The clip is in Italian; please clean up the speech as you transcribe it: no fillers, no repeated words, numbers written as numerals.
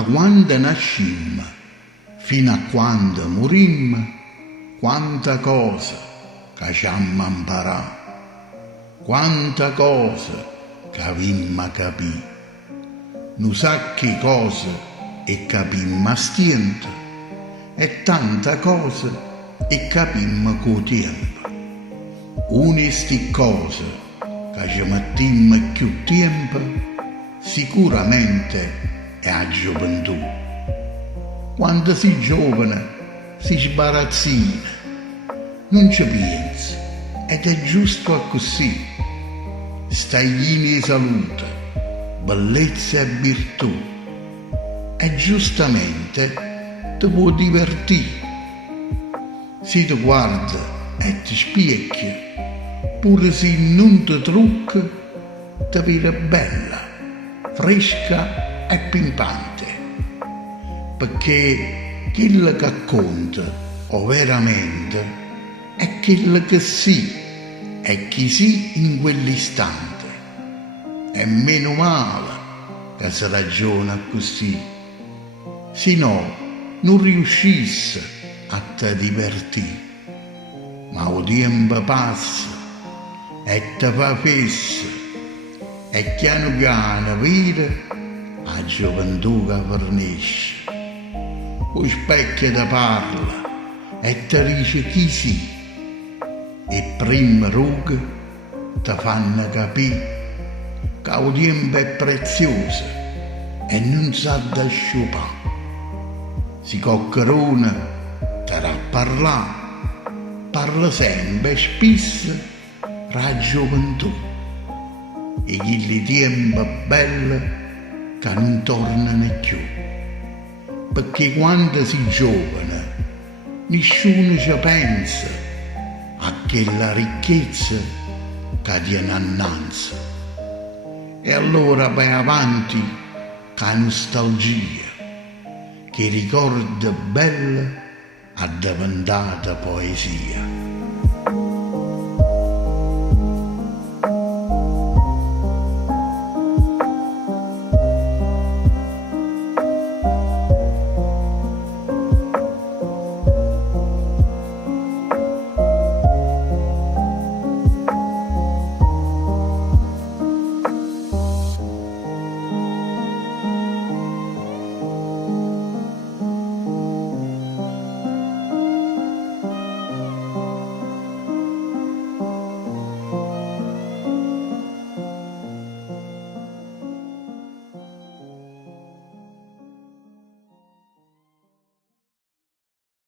da quando nascimmo fino a quando morimmo, quanta cosa che ci abbiamo imparato, quanta cosa che avimmo capito. Non sa che cose e capimmo a stento, e tanta cosa e capimmo col tempo. Un'esti cose che ci mettimmo più tempo, sicuramente è a gioventù. Quando si giovane si sbarazzina, non ci pensi, ed è giusto così. Stai in salute, bellezza e virtù, e giustamente ti può divertire. Se ti guarda e ti specchia, pure se non ti trucca, ti vede bella, fresca e pimpante, perché quello che conta, o veramente, è quello che sì e chi sì in quell'istante. E meno male che si ragiona così, se no non riuscisse a te divertire. Ma il tempo passa e te fa fessa, e piano piano vede la gioventù che fornisce. Lo specchio ti parla e ti dice chi sì, e prima rughe ti fanno capire che il tempo è prezioso e non sa da sciupare. Si coccherona ti a parlare, parla sempre e spesso la gioventù, e quel tempo bello che non tornano più, perché quando si giovane nessuno ci pensa a quella ricchezza che tiene annanzi, e allora vai avanti con nostalgia, che ricorda bella a diventata poesia.